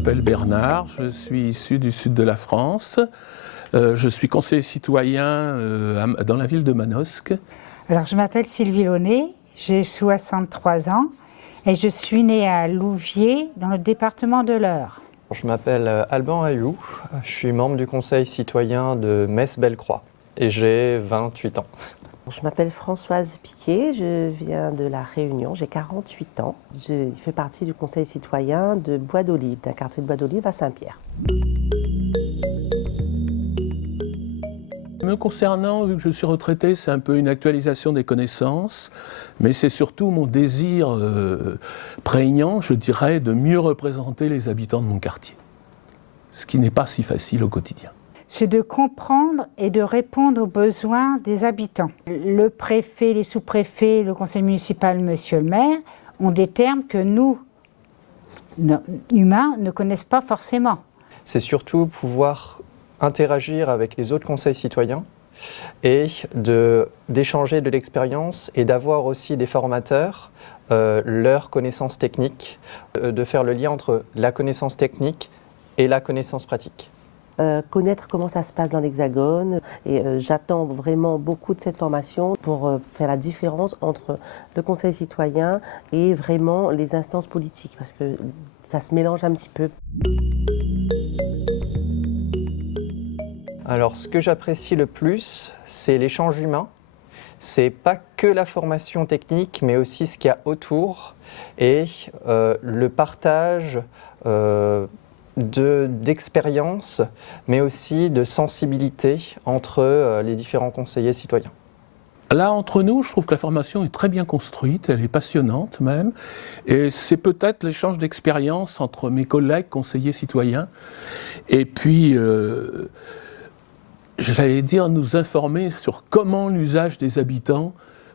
m'appelle Bernard, je suis issu du sud de la France. Je suis conseiller citoyen dans la ville de Manosque. Alors, je m'appelle Sylvie Launay, j'ai 63 ans et je suis née à Louviers, dans le département de l'Eure. Je m'appelle Alban Ayou, je suis membre du conseil citoyen de Metz-Bellecroix et j'ai 28 ans. Je m'appelle Françoise Piquet, je viens de La Réunion, j'ai 48 ans. Je fais partie du conseil citoyen de Bois d'Olive, d'un quartier de Bois d'Olive à Saint-Pierre. Me concernant, vu que je suis retraité, c'est un peu une actualisation des connaissances, mais c'est surtout mon désir prégnant, je dirais, de mieux représenter les habitants de mon quartier, ce qui n'est pas si facile au quotidien. C'est de comprendre et de répondre aux besoins des habitants. Le préfet, les sous-préfets, le conseil municipal, monsieur le maire, ont des termes que nous, humains, ne connaissent pas forcément. C'est surtout pouvoir interagir avec les autres conseils citoyens et d'échanger de l'expérience et d'avoir aussi des formateurs leurs connaissances techniques, de faire le lien entre la connaissance technique et la connaissance pratique. Connaître comment ça se passe dans l'Hexagone et j'attends vraiment beaucoup de cette formation pour faire la différence entre le conseil citoyen et vraiment les instances politiques parce que ça se mélange un petit peu. Alors ce que j'apprécie le plus, c'est l'échange humain. C'est pas que la formation technique, mais aussi ce qu'il y a autour et le partage d'expérience, mais aussi de sensibilité entre les différents conseillers citoyens. Là, entre nous, je trouve que la formation est très bien construite, elle est passionnante même, et c'est peut-être l'échange d'expérience entre mes collègues conseillers citoyens, et puis, j'allais dire, nous informer sur comment l'usage des habitants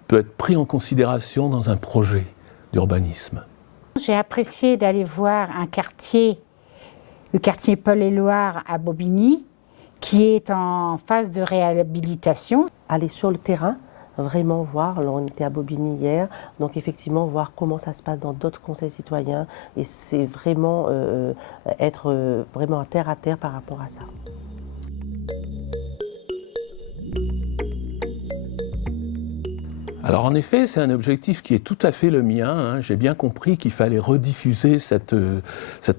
peut être pris en considération dans un projet d'urbanisme. J'ai apprécié d'aller voir un quartier, le quartier Paul-et-Loire à Bobigny, qui est en phase de réhabilitation. Aller sur le terrain, vraiment voir, là on était à Bobigny hier, donc effectivement voir comment ça se passe dans d'autres conseils citoyens et c'est vraiment être vraiment à terre par rapport à ça. Alors en effet, c'est un objectif qui est tout à fait le mien, hein. J'ai bien compris qu'il fallait rediffuser cette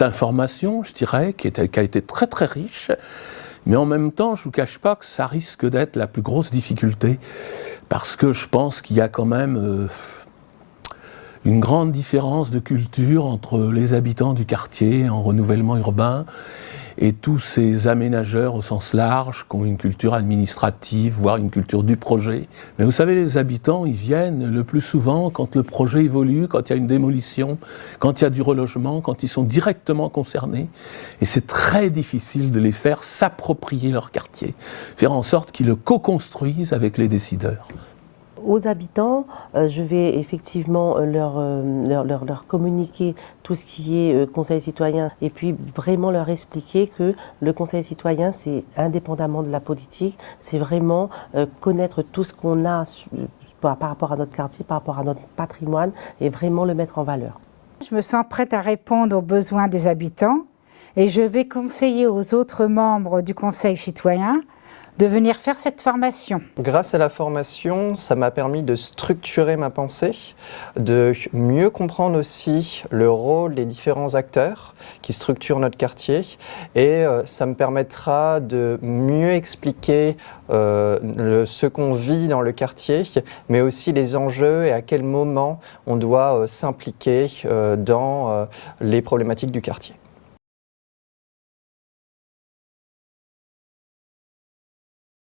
information, je dirais, qui a été très très riche, mais en même temps, je ne vous cache pas que ça risque d'être la plus grosse difficulté, parce que je pense qu'il y a quand même une grande différence de culture entre les habitants du quartier en renouvellement urbain et tous ces aménageurs au sens large qui ont une culture administrative, voire une culture du projet. Mais vous savez, les habitants, ils viennent le plus souvent quand le projet évolue, quand il y a une démolition, quand il y a du relogement, quand ils sont directement concernés. Et c'est très difficile de les faire s'approprier leur quartier, faire en sorte qu'ils le co-construisent avec les décideurs. Aux habitants, je vais effectivement leur communiquer tout ce qui est conseil citoyen et puis vraiment leur expliquer que le conseil citoyen, c'est indépendamment de la politique, c'est vraiment connaître tout ce qu'on a par rapport à notre quartier, par rapport à notre patrimoine et vraiment le mettre en valeur. Je me sens prête à répondre aux besoins des habitants et je vais conseiller aux autres membres du conseil citoyen de venir faire cette formation. Grâce à la formation, ça m'a permis de structurer ma pensée, de mieux comprendre aussi le rôle des différents acteurs qui structurent notre quartier et ça me permettra de mieux expliquer ce qu'on vit dans le quartier, mais aussi les enjeux et à quel moment on doit s'impliquer dans les problématiques du quartier.